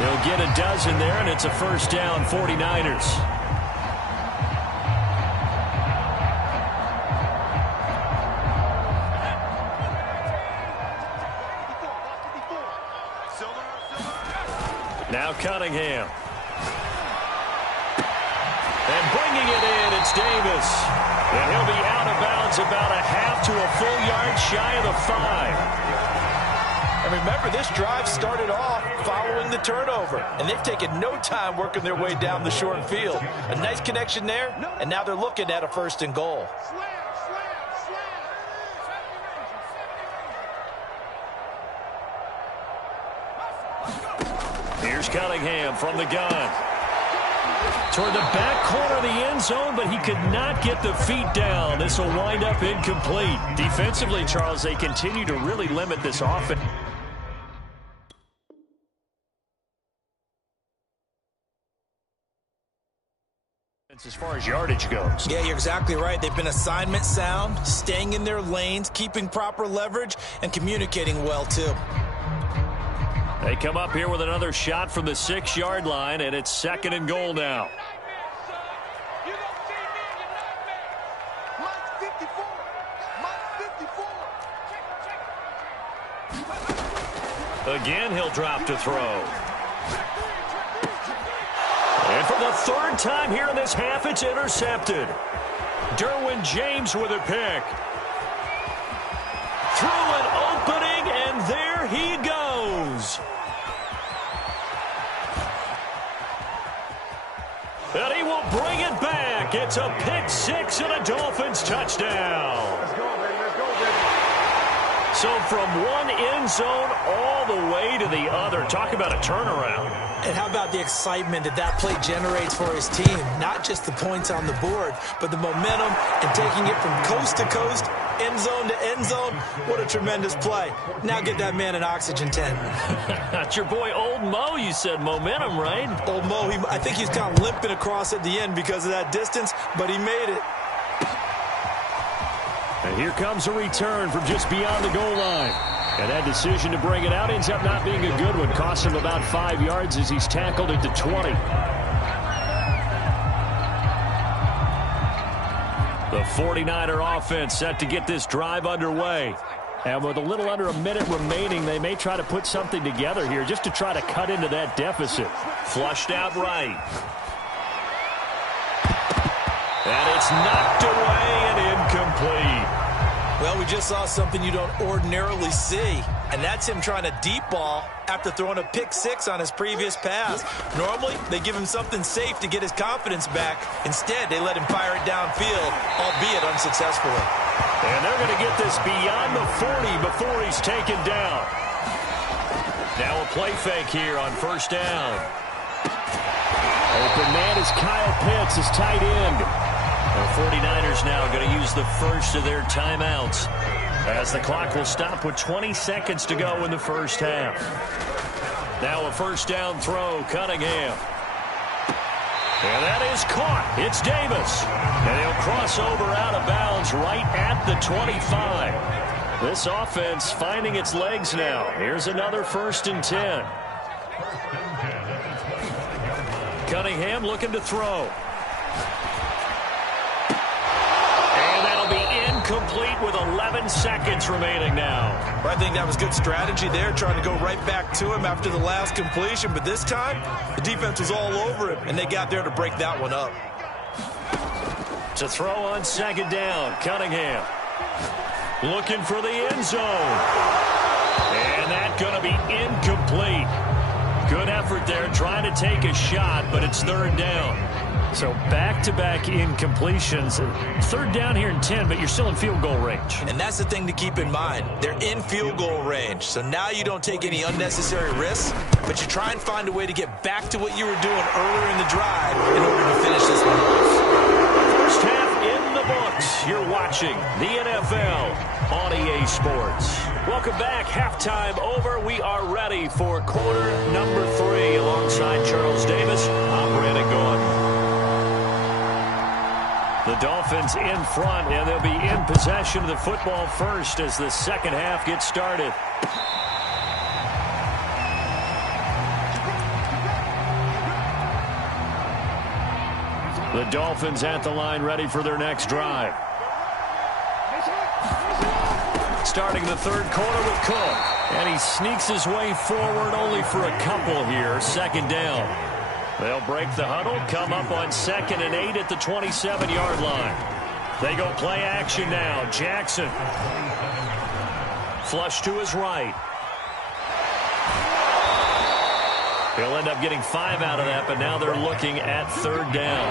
He'll get a dozen there, and it's a first down, 49ers. Now Cunningham. And bringing it in, it's Davis. And he'll be out of bounds about a half to a full yard shy of the 5. And remember, this drive started off following the turnover. And they've taken no time working their way down the short field. A nice connection there, and now they're looking at a 1st and goal. Here's Cunningham from the gun. Toward the back corner of the end zone, but he could not get the feet down. This will wind up incomplete. Defensively, Charles, they continue to really limit this offense. As far as yardage goes. Yeah, you're exactly right. They've been assignment sound, staying in their lanes, keeping proper leverage, and communicating well, too. They come up here with another shot from the 6-yard line, and it's 2nd and goal now. Again, he'll drop to throw. And for the 3rd time here in this half, it's intercepted. Derwin James with a pick. Through an opening, and there he goes. And he will bring it back. It's a pick 6 and a Dolphins touchdown. Let's go, baby. Let's go, baby. So from one end zone all the way to the other. Talk about a turnaround. And how about the excitement that play generates for his team? Not just the points on the board, but the momentum and taking it from coast to coast, end zone to end zone. What a tremendous play. Now get that man an oxygen tent. That's your boy Old Mo. You said momentum, right? Old Mo, I think he's kind of limping across at the end because of that distance, but he made it. And here comes a return from just beyond the goal line. And that decision to bring it out ends up not being a good one. Costs him about 5 yards as he's tackled at the 20. The 49er offense set to get this drive underway. And with a little under a minute remaining, they may try to put something together here just to try to cut into that deficit. Flushed out right. And it's knocked away and incomplete. Well, we just saw something you don't ordinarily see, and that's him trying to deep ball after throwing a pick 6 on his previous pass. Normally, they give him something safe to get his confidence back. Instead, they let him fire it downfield, albeit unsuccessfully. And they're going to get this beyond the 40 before he's taken down. Now a play fake here on 1st down. Open man is Kyle Pitts, his tight end. The 49ers now going to use the first of their timeouts as the clock will stop with 20 seconds to go in the first half. Now a 1st down throw, Cunningham. And that is caught. It's Davis. And he'll cross over out of bounds right at the 25. This offense finding its legs now. Here's another 1st and 10. Cunningham looking to throw. Complete with 11 seconds remaining now. I think that was good strategy there, trying to go right back to him after the last completion. But this time, the defense was all over him, and they got there to break that one up. To throw on 2nd down, Cunningham. Looking for the end zone. And that's going to be incomplete. Good effort there, trying to take a shot, but it's 3rd down. So back-to-back incompletions. 3rd down here in 10, but you're still in field goal range. And that's the thing to keep in mind. They're in field goal range. So now you don't take any unnecessary risks, but you try and find a way to get back to what you were doing earlier in the drive in order to finish this one off. First half in the books. You're watching the NFL on EA Sports. Welcome back. Halftime over. We are ready for quarter number 3. Alongside Charles Davis, I'm Brandon Gaudin. The Dolphins in front, and they'll be in possession of the football first as the 2nd half gets started. The Dolphins at the line ready for their next drive. Starting the third quarter with Cook. And he sneaks his way forward only for a couple here. Second down. They'll break the huddle, come up on 2nd and 8 at the 27-yard line. They go play action now. Jackson. Flush to his right. He'll end up getting 5 out of that, but now they're looking at 3rd down.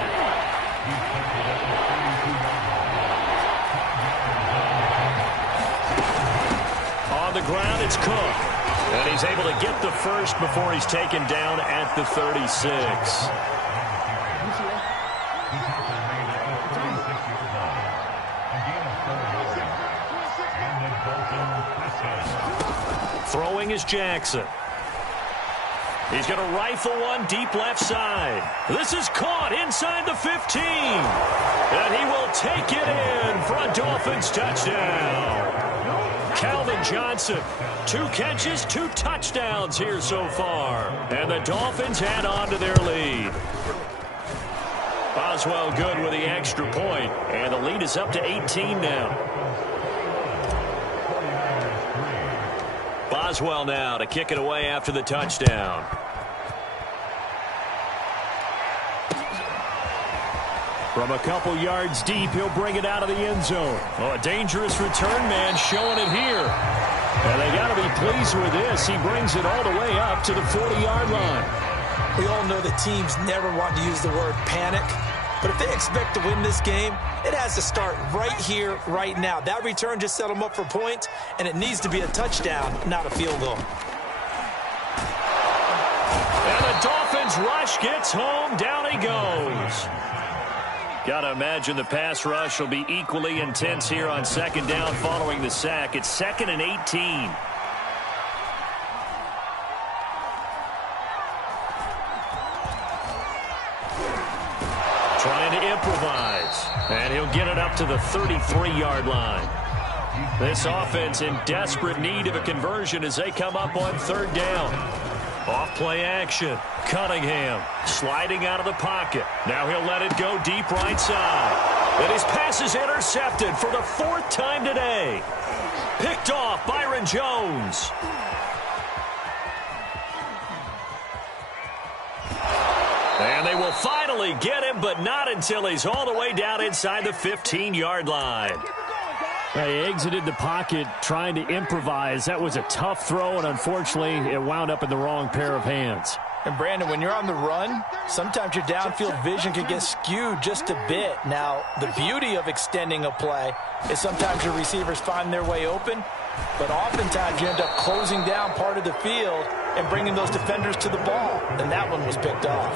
On the ground, it's Cook. And he's able to get the first before he's taken down at the 36. Throwing is Jackson. He's going to rifle one deep left side. This is caught inside the 15. And he will take it in for a Dolphins touchdown. Calvin Johnson, 2 catches, 2 touchdowns here so far. And the Dolphins add on to their lead. Boswell good with the extra point. And the lead is up to 18 now. Boswell now to kick it away after the touchdown. From a couple yards deep, he'll bring it out of the end zone. Oh, a dangerous return man showing it here. And they got to be pleased with this. He brings it all the way up to the 40-yard line. We all know that teams never want to use the word panic. But if they expect to win this game, it has to start right here, right now. That return just set them up for points, and it needs to be a touchdown, not a field goal. And the Dolphins rush gets home. Down he goes. Got to imagine the pass rush will be equally intense here on 2nd down following the sack. It's 2nd and 18. Trying to improvise. And he'll get it up to the 33-yard line. This offense in desperate need of a conversion as they come up on 3rd down. Off play action. Cunningham sliding out of the pocket. Now he'll let it go deep right side. And his pass is intercepted for the 4th time today. Picked off Byron Jones. And they will finally get him, but not until he's all the way down inside the 15-yard line. He exited the pocket trying to improvise. That was a tough throw, and unfortunately, it wound up in the wrong pair of hands. And, Brandon, when you're on the run, sometimes your downfield vision can get skewed just a bit. Now, the beauty of extending a play is sometimes your receivers find their way open, but oftentimes you end up closing down part of the field and bringing those defenders to the ball. And that one was picked off.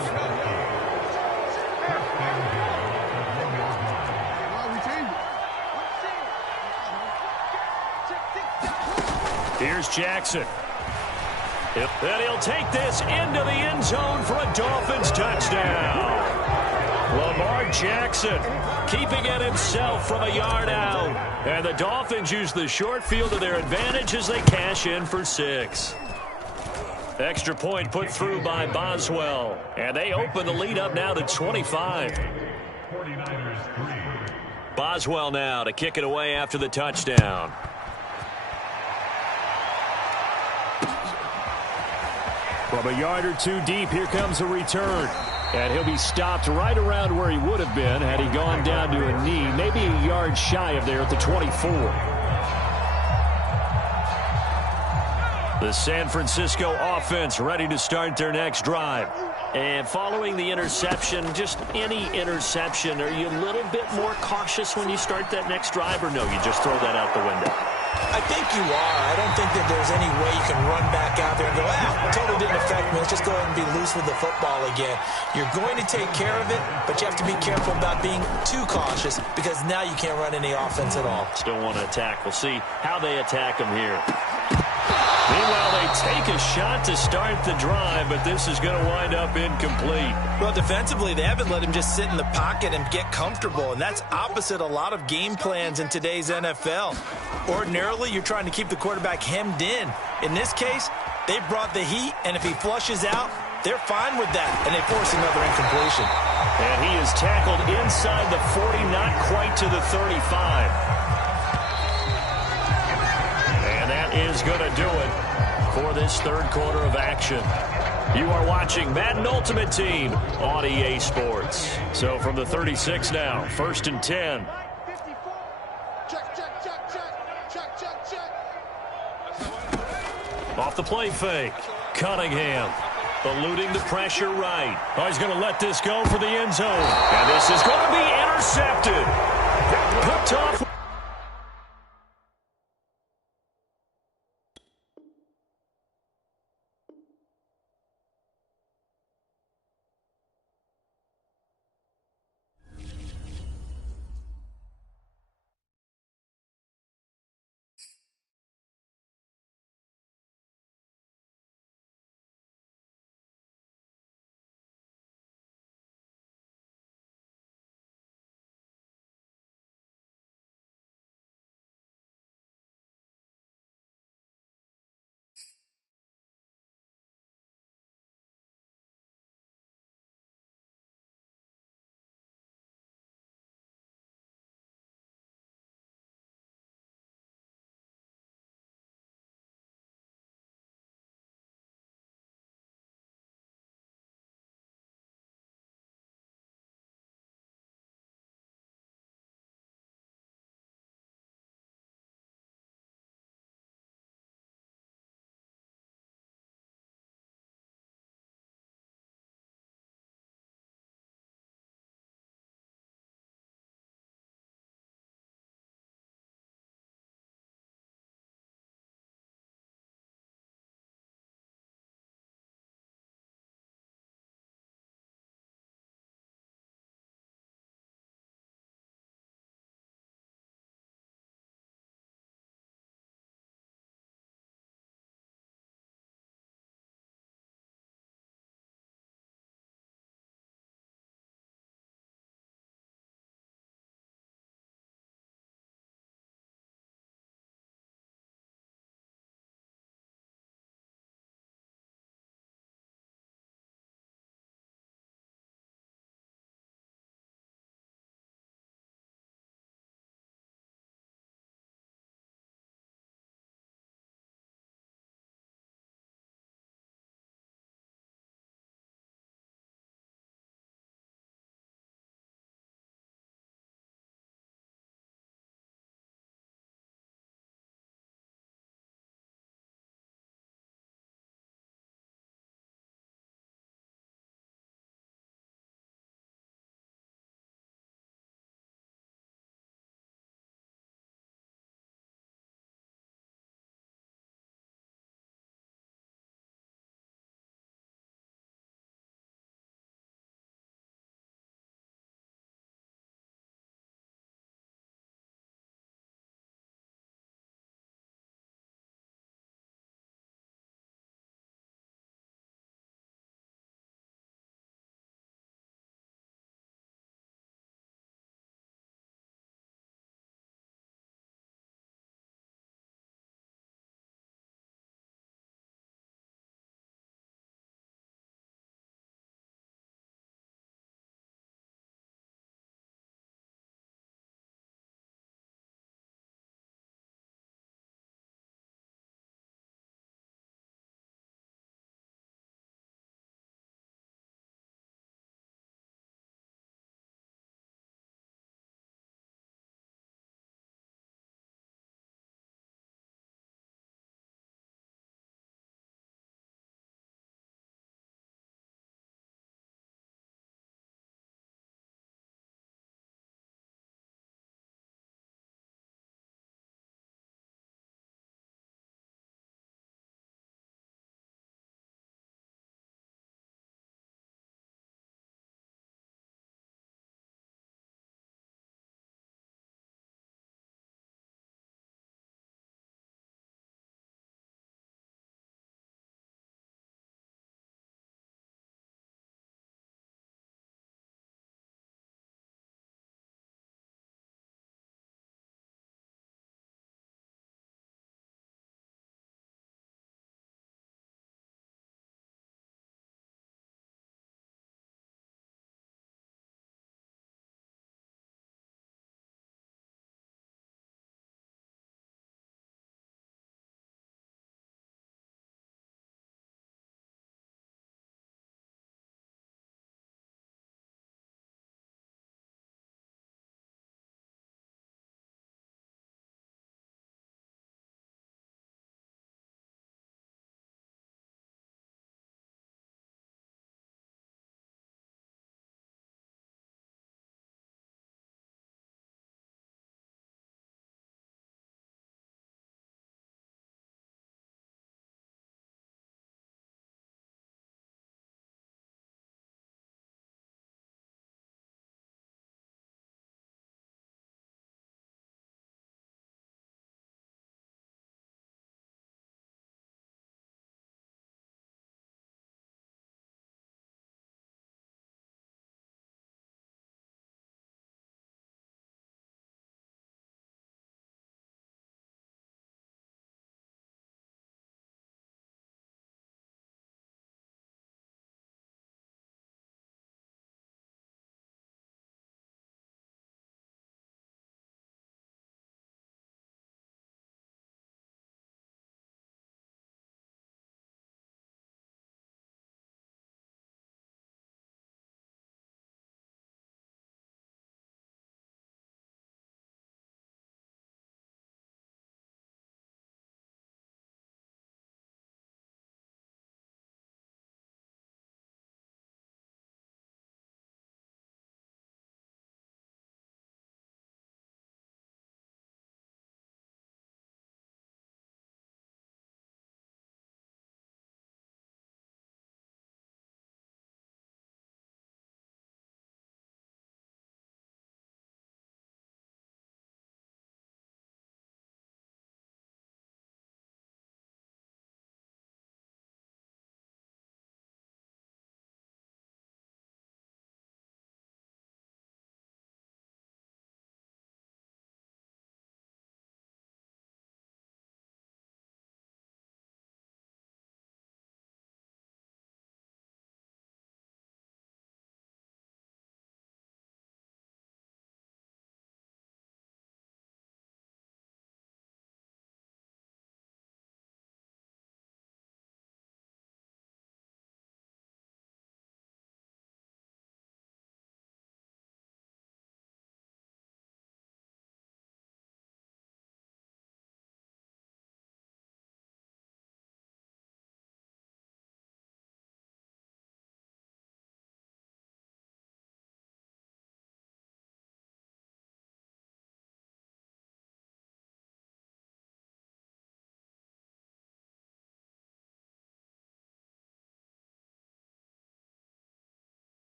Here's Jackson. And he'll take this into the end zone for a Dolphins touchdown. Lamar Jackson keeping it himself from a yard out. And the Dolphins use the short field to their advantage as they cash in for 6. Extra point put through by Boswell. And they open the lead up now to 25. Boswell now to kick it away after the touchdown. From a yard or 2 deep, here comes a return. And he'll be stopped right around where he would have been had he gone down to a knee, maybe a yard shy of there at the 24. The San Francisco offense ready to start their next drive. And following the interception, just any interception, are you a little bit more cautious when you start that next drive, or no, you just throw that out the window? I think you are. I don't think that there's any way you can run back out there and go, totally didn't affect me. Let's just go ahead and be loose with the football again. You're going to take care of it, but you have to be careful about being too cautious because now you can't run any offense at all. Still want to attack. We'll see how they attack them here. Meanwhile, they take a shot to start the drive, but this is going to wind up incomplete. Well, defensively, they haven't let him just sit in the pocket and get comfortable, and that's opposite a lot of game plans in today's NFL. Ordinarily, you're trying to keep the quarterback hemmed in. In this case, they brought the heat, and if he flushes out, They're fine with that, and they force another incompletion. And he is tackled inside the 40, not quite to the 35. And that is going to do it for this third quarter of action. You are watching Madden Ultimate Team on EA Sports. So from the 36 now, 1st and 10. Off the play fake. Cunningham eluding the pressure right. Oh, he's going to let this go for the end zone. And this is going to be intercepted. Picked off.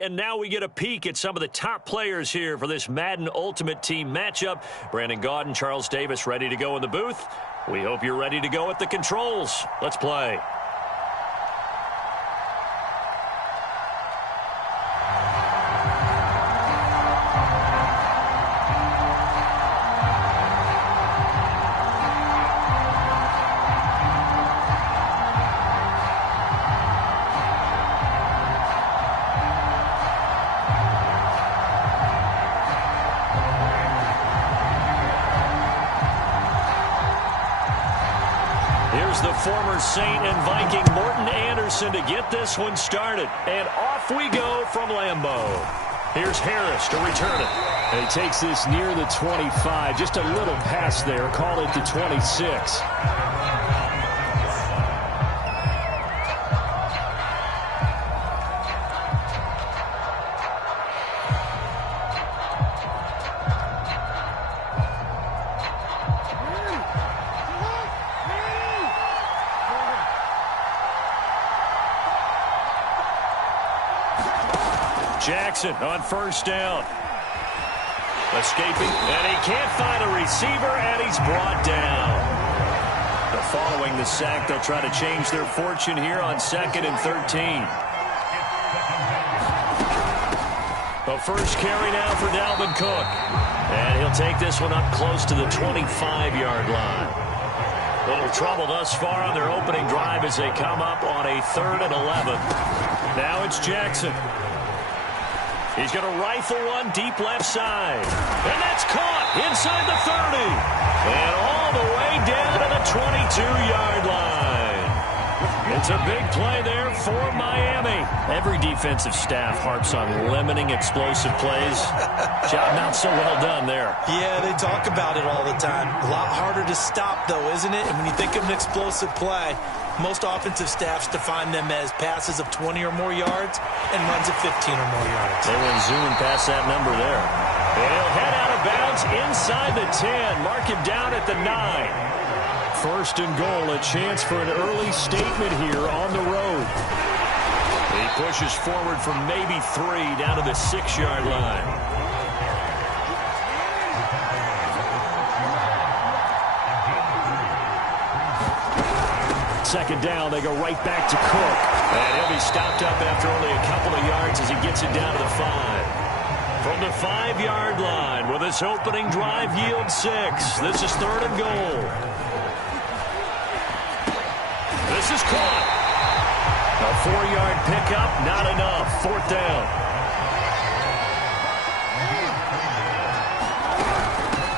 And now we get a peek at some of the top players here for this Madden Ultimate Team matchup. Brandon Gaudin, Charles Davis ready to go in the booth. We hope you're ready to go at the controls. Let's play. Here's the former Saint and Viking Morton Anderson to get this one started. And off we go from Lambeau. Here's Harris to return it. And he takes this near the 25. Just a little pass there. Call it the 26. Jackson on first down. Escaping, and he can't find a receiver, and he's brought down. But following the sack, they'll try to change their fortune here on 2nd and 13. The first carry now for Dalvin Cook. And he'll take this one up close to the 25-yard line. Little trouble thus far on their opening drive as they come up on a 3rd and 11. Now it's Jackson. He's going to rifle one deep left side. And that's caught inside the 30. And all the way down to the 22-yard line. It's a big play there for Miami. Every defensive staff harps on limiting explosive plays. Job not so well done there. Yeah, they talk about it all the time. A lot harder to stop, though, isn't it? And when you think of an explosive play, most offensive staffs define them as passes of 20 or more yards and runs of 15 or more yards. They went zooming past that number there. And he'll head out of bounds inside the 10. Mark him down at the 9. 1st and goal, a chance for an early statement here on the road. He pushes forward for maybe 3 down to the 6-yard line. Second down, they go right back to Cook. And he'll be stopped up after only a couple of yards as he gets it down to the 5. From the 5-yard line with his opening drive yield 6. This is 3rd and goal. This is caught. A 4-yard pickup, not enough. 4th down.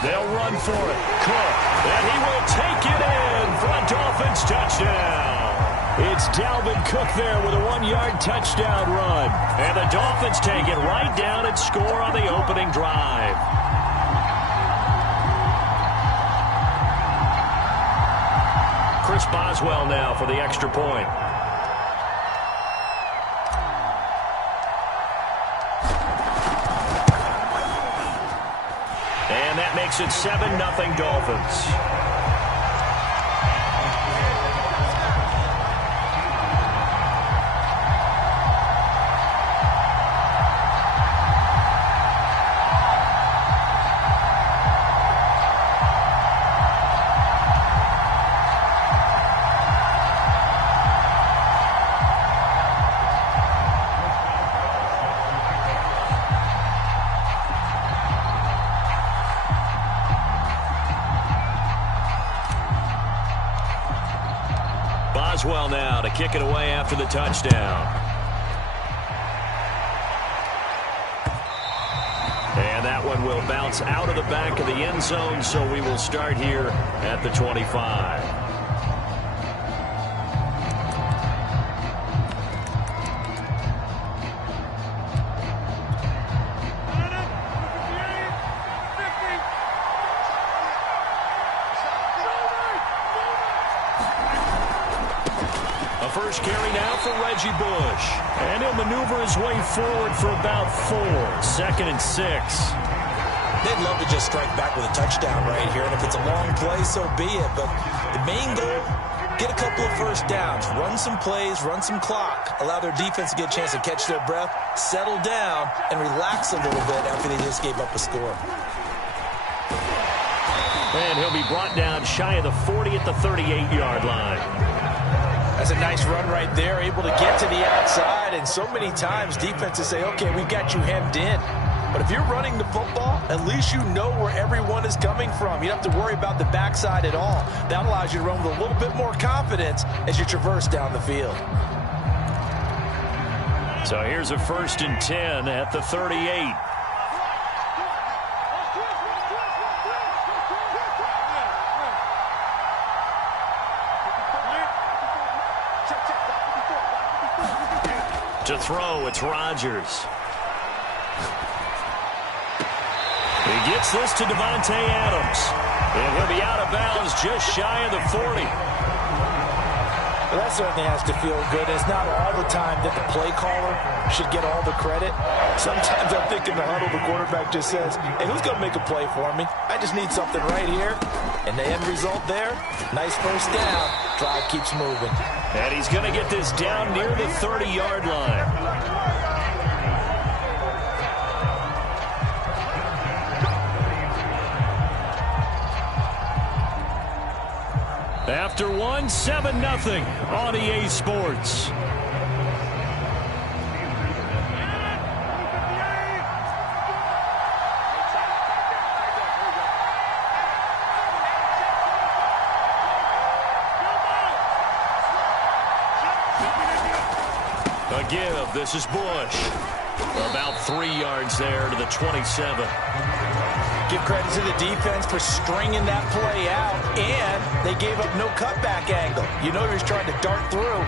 They'll run for it. Cook. And he will take it in for a Dolphins touchdown. It's Dalvin Cook there with a 1-yard touchdown run. And the Dolphins take it right down and score on the opening drive. Chris Boswell now for the extra point. And that makes it 7-0 Dolphins. Boswell now to kick it away after the touchdown. And that one will bounce out of the back of the end zone, so we will start here at the 25. First carry now for Reggie Bush. And he'll maneuver his way forward for about 4. 2nd and 6. They'd love to just strike back with a touchdown right here. And if it's a long play, so be it. But the main goal, get a couple of first downs, run some plays, run some clock, allow their defense to get a chance to catch their breath, settle down, and relax a little bit after they just gave up a score. And he'll be brought down shy of the 40 at the 38-yard line. That's a nice run right there, able to get to the outside, and so many times defenses say, okay, we've got you hemmed in. But if you're running the football, at least you know where everyone is coming from. You don't have to worry about the backside at all. That allows you to run with a little bit more confidence as you traverse down the field. So here's a 1st and 10 at the 38. To throw, it's Rodgers. He gets this to Davante Adams. And he'll be out of bounds just shy of the 40. Well, that certainly has to feel good. It's not all the time that the play caller should get all the credit. Sometimes I think in the huddle, the quarterback just says, hey, who's going to make a play for me? I just need something right here. And the end result there, nice first down. Drive keeps moving. And he's going to get this down near the 30-yard line. After one, 7-0 on EA Sports. A give. This is Bush. About 3 yards there to the 27. Give credit to the defense for stringing that play out, and they gave up no cutback angle. You know he was trying to dart through.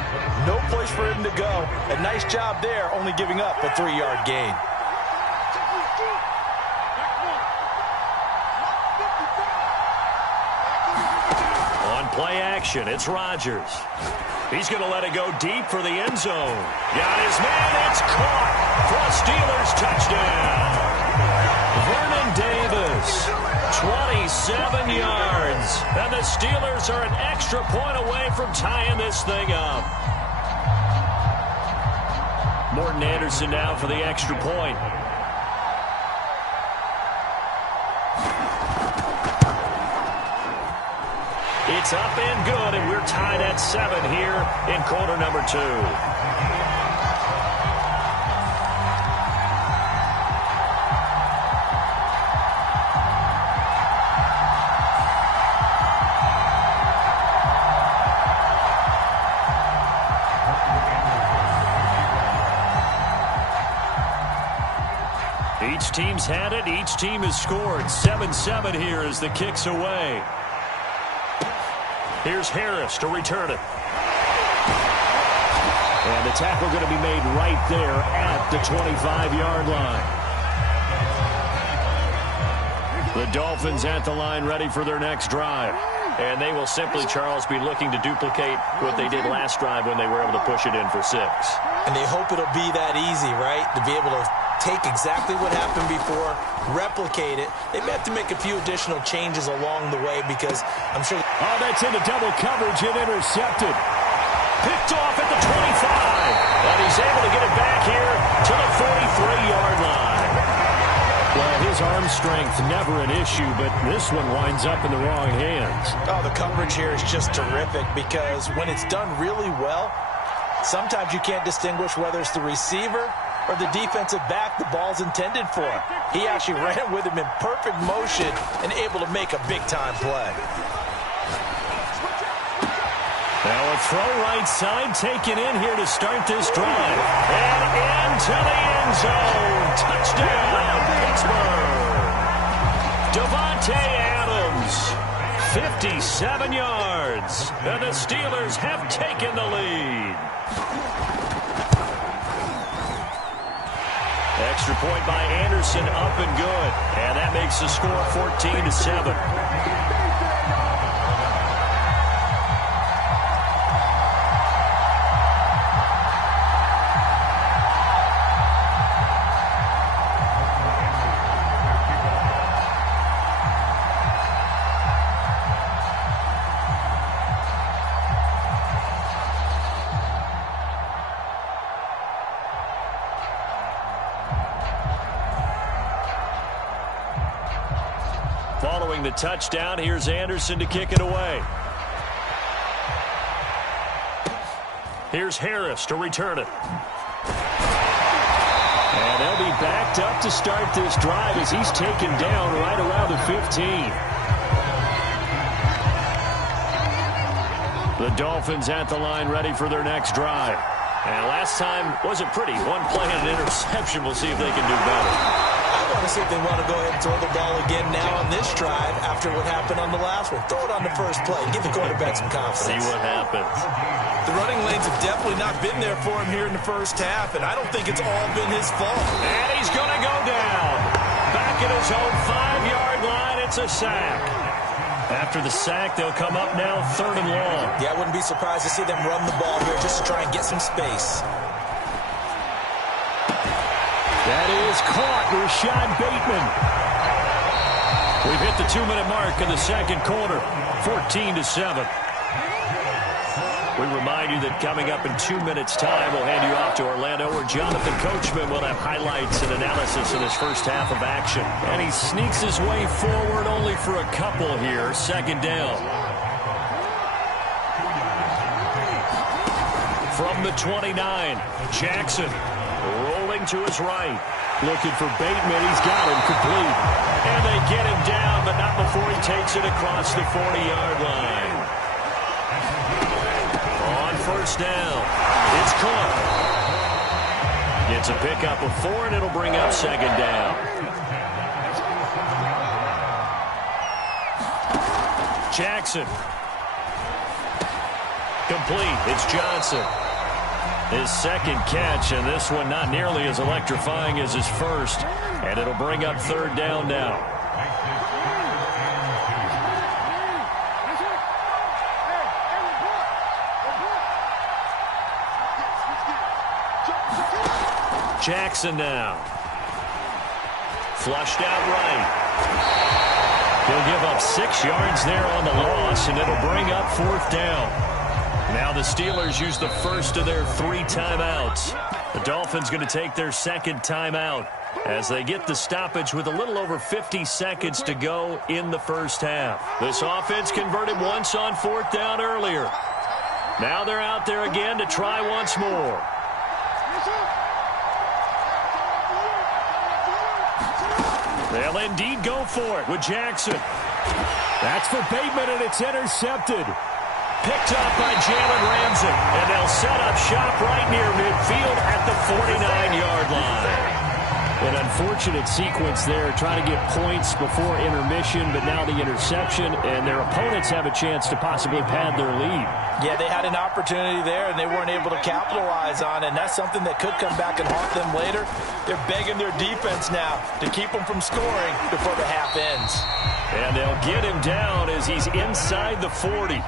No place for him to go. A nice job there, only giving up a 3-yard gain. On play action, it's Rodgers. He's going to let it go deep for the end zone. Got his man, it's caught for a Steelers touchdown. Vernon Davis, 27 yards. And the Steelers are an extra point away from tying this thing up. Morton Anderson now for the extra point. It's up and good, and we're tied at 7 here in quarter number 2. Each team's had it. Each team has scored. 7-7 here as the kick's away. Here's Harris to return it. And the tackle going to be made right there at the 25-yard line. The Dolphins at the line ready for their next drive. And they will simply, Charles, be looking to duplicate what they did last drive when they were able to push it in for 6. And they hope it'll be that easy, right? To be able to take exactly what happened before, replicate it. They may have to make a few additional changes along the way because I'm sure... Oh, that's into double coverage and intercepted. Picked off at the 25. And he's able to get it back here to the 43-yard line. Well, his arm strength never an issue, but this one winds up in the wrong hands. Oh, the coverage here is just terrific because when it's done really well, sometimes you can't distinguish whether it's the receiver or the defensive back the ball's intended for. He actually ran with him in perfect motion and able to make a big-time play. Now a throw right side taken in here to start this drive. And into the end zone. Touchdown, Pittsburgh. Davante Adams, 57 yards. And the Steelers have taken the lead. Extra point by Anderson, up and good. And that makes the score 14-7. following the touchdown. Here's Anderson to kick it away. Here's Harris to return it. And they'll be backed up to start this drive as he's taken down right around the 15. The Dolphins at the line ready for their next drive. And last time wasn't pretty. One play and an interception. We'll see if they can do better. I want to see if they want to go ahead and throw the ball again now on this drive after what happened on the last one. Throw it on the first play. Give the quarterback some confidence. See what happens. The running lanes have definitely not been there for him here in the first half, and I don't think it's all been his fault. And he's going to go down. Back at his own 5-yard line, it's a sack. After the sack, they'll come up now 3rd and long. Yeah, I wouldn't be surprised to see them run the ball here just to try and get some space. That is caught, Rashad Bateman. We've hit the 2-minute mark in the second quarter, 14-7. We remind you that coming up in 2 minutes' time, we'll hand you off to Orlando, where Jonathan Coachman will have highlights and analysis in his first half of action. And he sneaks his way forward only for a couple here. 2nd down. From the 29, Jackson rolling to his right. Looking for Bateman. He's got him complete. And they get him down, but not before he takes it across the 40-yard line. First down. It's caught. Gets a pickup of 4, and it'll bring up 2nd down. Jackson. Complete. It's Johnson. His 2nd catch, and this one not nearly as electrifying as his first. And it'll bring up 3rd down now. Jackson now. Flushed out right. He'll give up 6 yards there on the loss, and it'll bring up 4th down. Now the Steelers use the first of their 3 timeouts. The Dolphins going to take their 2nd timeout as they get the stoppage with a little over 50 seconds to go in the first half. This offense converted once on 4th down earlier. Now they're out there again to try once more. They'll indeed go for it with Jackson. That's for Bateman, and it's intercepted. Picked up by Jalen Ramsey, and they'll set up shop right near midfield at the 49-yard line. An unfortunate sequence there, trying to get points before intermission, but now the interception, and their opponents have a chance to possibly pad their lead. Yeah, they had an opportunity there, and they weren't able to capitalize on it, and that's something that could come back and haunt them later. They're begging their defense now to keep them from scoring before the half ends. And they'll get him down as he's inside the 40.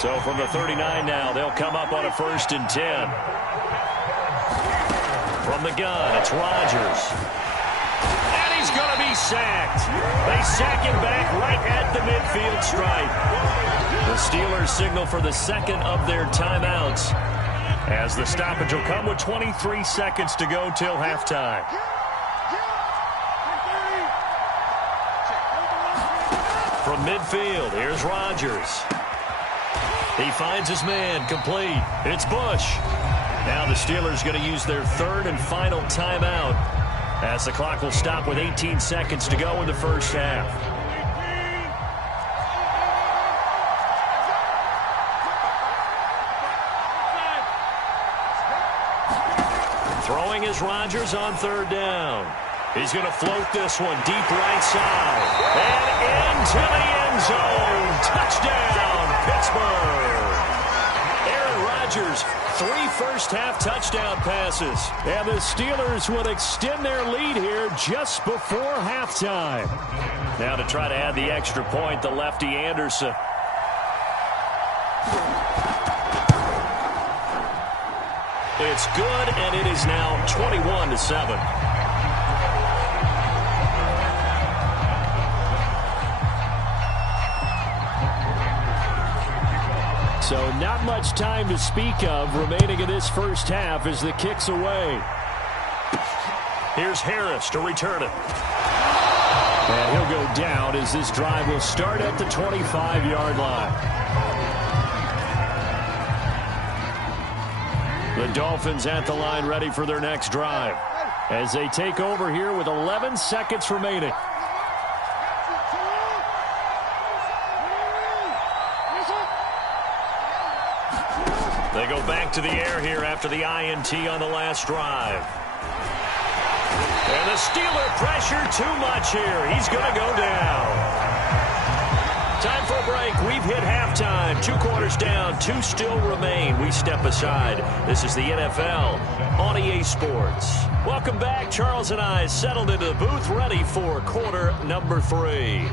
So from the 39 now, they'll come up on a 1st and 10. From the gun, it's Rodgers. And he's going to be sacked. They sack him back right at the midfield stripe. The Steelers signal for the 2nd of their timeouts, as the stoppage will come with 23 seconds to go till halftime. From midfield, here's Rodgers. He finds his man, complete. It's Bush. Now the Steelers going to use their 3rd and final timeout, as the clock will stop with 18 seconds to go in the first half. Throwing is Rodgers on 3rd down. He's going to float this one deep right side. And into the end zone. Touchdown, Pittsburgh. Aaron Rodgers, 3 first-half touchdown passes. And the Steelers will extend their lead here just before halftime. Now to try to add the extra point, the lefty Anderson. It's good, and it is now 21-7. So not much time to speak of remaining in this first half as the kick's away. Here's Harris to return it. And he'll go down as this drive will start at the 25-yard line. The Dolphins at the line ready for their next drive as they take over here with 11 seconds remaining. They go back to the air here after the INT on the last drive. And the Steeler pressure too much here. He's going to go down. Time for a break. We've hit halftime. 2 quarters down. 2 still remain. We step aside. This is the NFL on EA Sports. Welcome back. Charles and I settled into the booth ready for quarter number 3.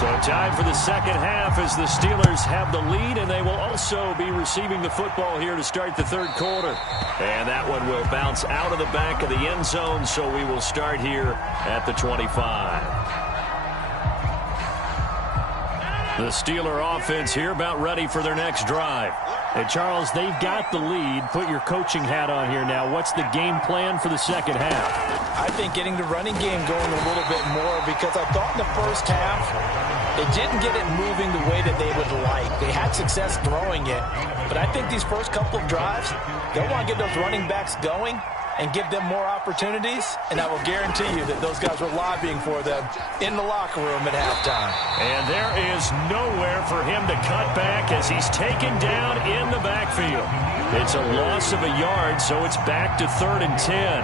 So time for the second half as the Steelers have the lead, and they will also be receiving the football here to start the third quarter. And that one will bounce out of the back of the end zone, so we will start here at the 25. The Steeler offense here about ready for their next drive. And Charles, they've got the lead. Put your coaching hat on here now. What's the game plan for the second half? I think getting the running game going a little bit more, because I thought in the first half they didn't get it moving the way that they would like. They had success throwing it, but I think these first couple of drives, they'll want to get those running backs going and give them more opportunities, and I will guarantee you that those guys were lobbying for them in the locker room at halftime. And there is nowhere for him to cut back as he's taken down in the backfield. It's a loss of a yard, so it's back to 3rd and 10.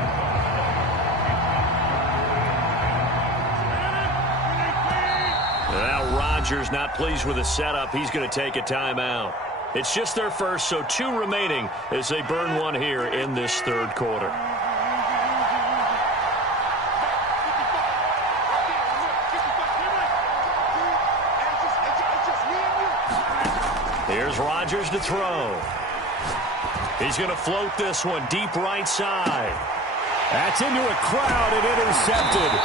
Now Rodgers not pleased with the setup. He's going to take a timeout. It's just their first, so 2 remaining as they burn one here in this third quarter. Here's Rodgers to throw. He's going to float this one deep right side. That's into a crowd and intercepted.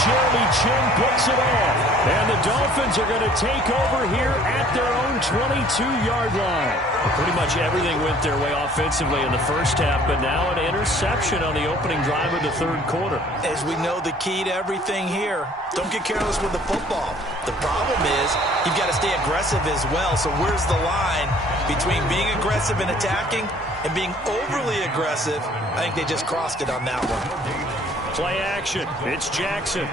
Jeremy Chin picks it off. And the Dolphins are going to take over here at their own 22-yard line. Pretty much everything went their way offensively in the first half, but now an interception on the opening drive of the third quarter. As we know, the key to everything here, don't get careless with the football. The problem is you've got to stay aggressive as well. So where's the line between being aggressive and attacking and being overly aggressive? I think they just crossed it on that one. Play action. It's Jackson.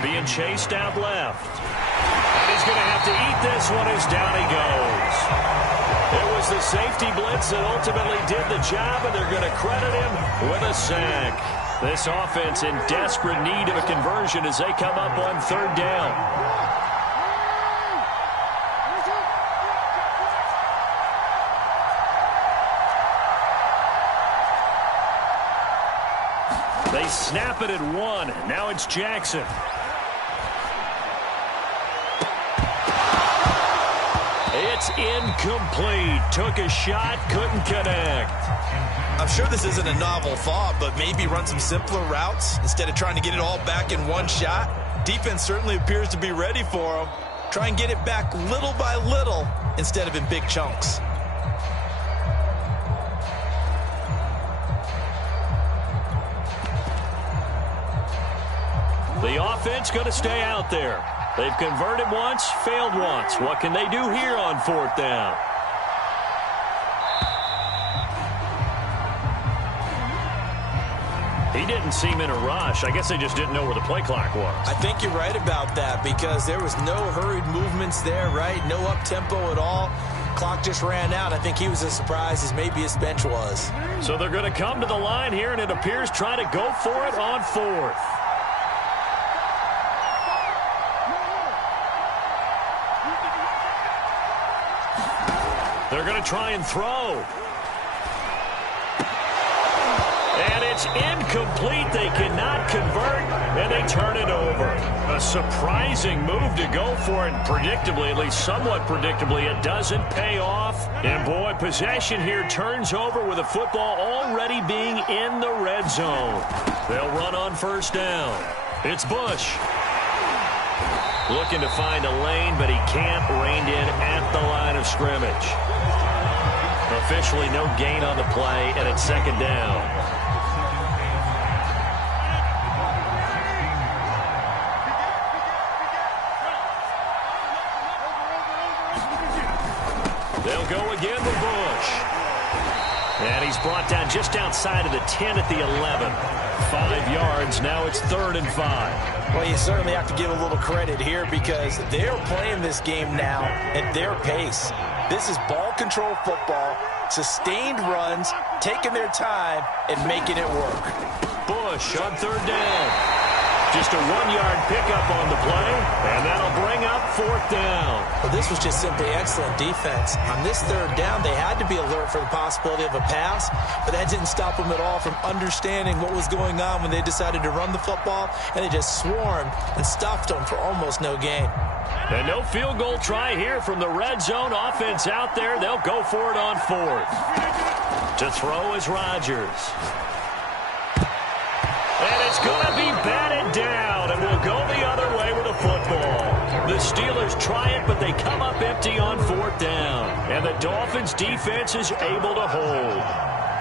Being chased out left. And he's going to have to eat this one as down he goes. It was the safety blitz that ultimately did the job, and they're going to credit him with a sack. This offense in desperate need of a conversion as they come up on 3rd down. They snap it at 1. Now it's Jackson. It's incomplete. Took a shot, couldn't connect. I'm sure this isn't a novel thought, but maybe run some simpler routes instead of trying to get it all back in one shot. Defense certainly appears to be ready for him. Try and get it back little by little instead of in big chunks. The offense going to stay out there. They've converted once, failed once. What can they do here on 4th down? He didn't seem in a rush. I guess they just didn't know where the play clock was. I think you're right about that because there was no hurried movements there, right? No up-tempo at all. Clock just ran out. I think he was as surprised as maybe his bench was. So they're going to come to the line here, and it appears trying to go for it on 4th. They're going to try and throw. And it's incomplete. They cannot convert, and they turn it over. A surprising move to go for it. Predictably, at least somewhat predictably, it doesn't pay off. And, boy, possession here turns over with the football already being in the red zone. They'll run on 1st down. It's Bush. Looking to find a lane, but he can't. Reined in at the line of scrimmage. Officially no gain on the play, and it's second down. They'll go again with Bush. And he's brought down just outside of the 10 at the 11. 5 yards. Now it's 3rd and 5. Well, you certainly have to give a little credit here because they're playing this game now at their pace. This is ball control football, sustained runs, taking their time, and making it work. Bush on 3rd down. Just a 1-yard pickup on the play, and that'll bring up 4th down. Well, this was just simply excellent defense. On this 3rd down, they had to be alert for the possibility of a pass, but that didn't stop them at all from understanding what was going on when they decided to run the football, and they just swarmed and stuffed them for almost no gain. And no field goal try here from the red zone offense out there. They'll go for it on 4th. To throw is Rodgers. And it's going to be batted down, and we'll go the other way with the football. The Steelers try it, but they come up empty on 4th down. And the Dolphins' defense is able to hold.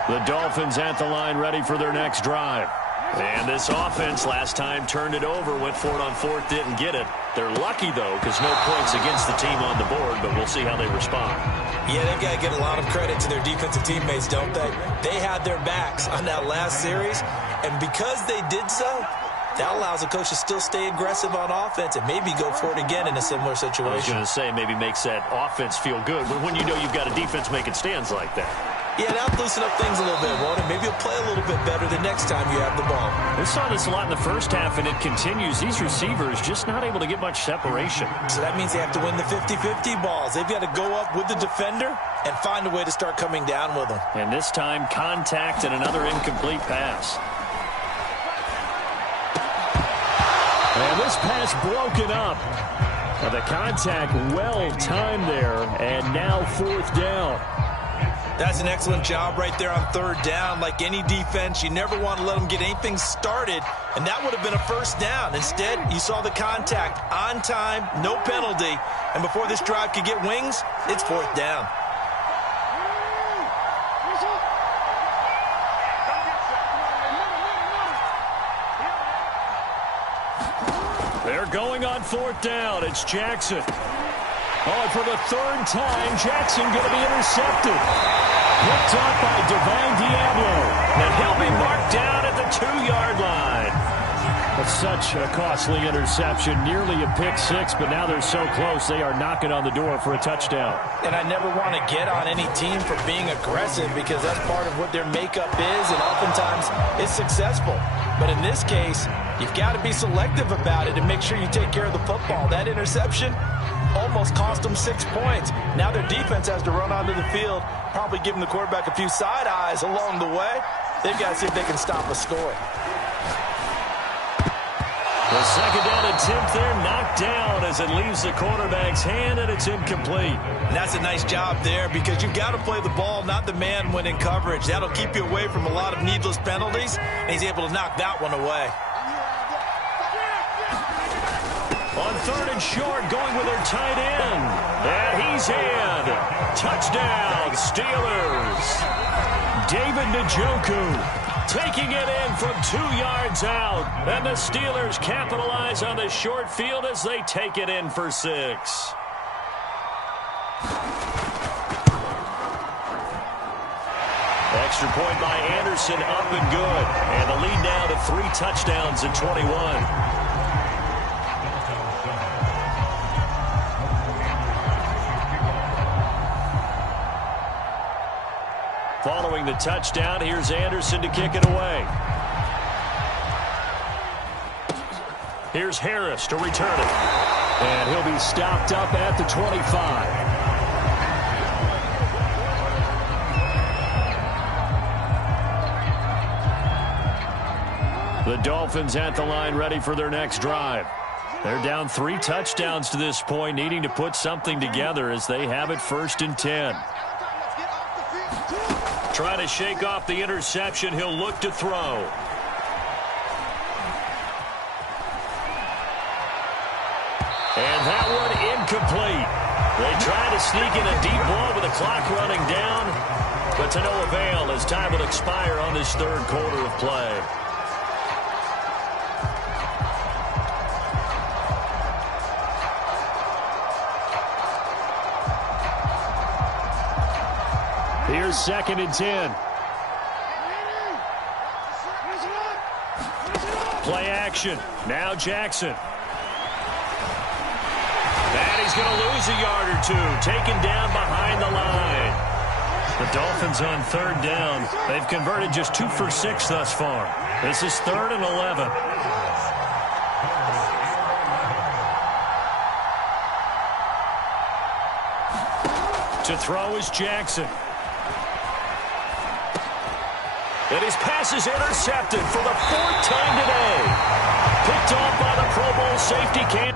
The Dolphins at the line ready for their next drive. And this offense last time turned it over, went for it on 4th, didn't get it. They're lucky, though, because no points against the team on the board, but we'll see how they respond. Yeah, they've got to get a lot of credit to their defensive teammates, don't they? They had their backs on that last series, and because they did so, that allows the coach to still stay aggressive on offense and maybe go for it again in a similar situation. I was going to say maybe makes that offense feel good when you know you've got a defense making stands like that. Yeah, that'll loosen up things a little bit, won't it? Maybe you'll play a little bit better the next time you have the ball. We saw this a lot in the first half, and it continues. These receivers just not able to get much separation. So that means they have to win the 50-50 balls. They've got to go up with the defender and find a way to start coming down with them. And this time, contact and another incomplete pass. And this pass broken up. Now the contact well timed there, and now 4th down. That's an excellent job right there on 3rd down. Like any defense, you never want to let them get anything started, and that would have been a 1st down. Instead, you saw the contact on time, no penalty, and before this drive could get wings, it's 4th down. They're going on 4th down. It's Jackson. Oh, and for the 3rd time, Jackson going to be intercepted. Picked up by Divine Diablo. And he'll be marked down at the 2-yard line. That's such a costly interception. Nearly a pick 6, but now they're so close they are knocking on the door for a touchdown. And I never want to get on any team for being aggressive because that's part of what their makeup is, and oftentimes it's successful. But in this case, you've got to be selective about it and make sure you take care of the football. That interception almost cost them 6 points. Now their defense has to run onto the field, probably giving the quarterback a few side eyes along the way. They've got to see if they can stop a score. The 2nd down attempt there knocked down as it leaves the quarterback's hand, and it's incomplete. And that's a nice job there because you've got to play the ball, not the man when in coverage. That'll keep you away from a lot of needless penalties, and he's able to knock that one away. On 3rd and short, going with their tight end. And he's in. Touchdown, Steelers. David Njoku taking it in from 2 yards out. And the Steelers capitalize on the short field as they take it in for 6. Extra point by Anderson, up and good. And the lead now to 3 touchdowns at 21. Following the touchdown, here's Anderson to kick it away. Here's Harris to return it. And he'll be stopped up at the 25. The Dolphins at the line ready for their next drive. They're down 3 touchdowns to this point, needing to put something together as they have it 1st and 10. Trying to shake off the interception. He'll look to throw. And that one incomplete. They try to sneak in a deep ball with the clock running down, but to no avail as time will expire on this third quarter of play. Here's 2nd and 10. Play action. Now Jackson. And he's going to lose a yard or two. Taken down behind the line. The Dolphins on 3rd down. They've converted just 2 for 6 thus far. This is 3rd and 11. To throw is Jackson. And his pass is intercepted for the 4th time today. Picked off by the Pro Bowl safety Cam